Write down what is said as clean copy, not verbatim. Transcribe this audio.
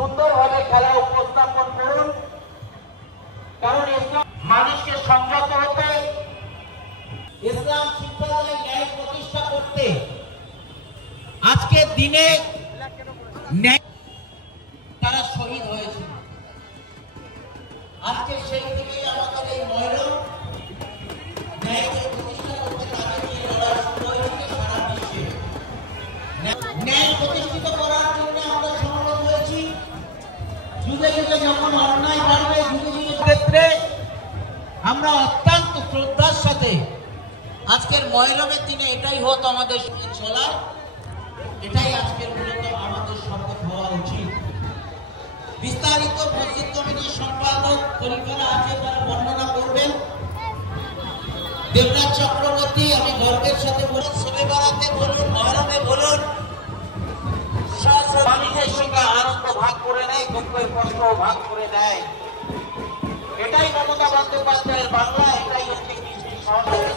সুন্দরভাবে খেলা উপস্থাপন করুন। কারণ ইসলাম মানুষকে সংযত হতে, ইসলাম শিক্ষাদানে ন্যায় প্রতিষ্ঠা করতে আজকের দিনে তারা শহীদ হয়েছে। আজকে সেই থেকেই আমাদের এই ময়রম ন্যায়কে প্রতিষ্ঠা করতে তাদের নিয়ে লড়াই শুরু হয়েছে সারা বিশ্বে। ন্যায় প্রতিষ্ঠিত করার জন্য আমরা সমবেত হয়েছি। যুগে যুগে যখন অন্যায় বাড়বে, যুগে যুগে ক্ষেত্রে আমরা অত্যন্ত শ্রদ্ধার সাথে আজকের ময়রমের দিনে এটাই হতো আমাদের চলা, এটাই আজকের মূলত আমাদের শপথ হওয়া উচিত। বিস্তারিত মসজিদ কমিটির সম্পাদক খলিফারা আছে, তারা বর্ণনা করবেন। দেবনাথ চক্রবর্তী, আমি গর্বের সাথে বলুন, শবে বরাতে বলুন, মহরমে বলুন, মানুষের সঙ্গে আনন্দ ভাগ করে নেয়, দুঃখের কষ্ট ভাগ করে দেয়। এটাই মমতা বন্দ্যোপাধ্যায়ের বাংলা, এটাই হচ্ছে কৃষ্টি সহযোগী।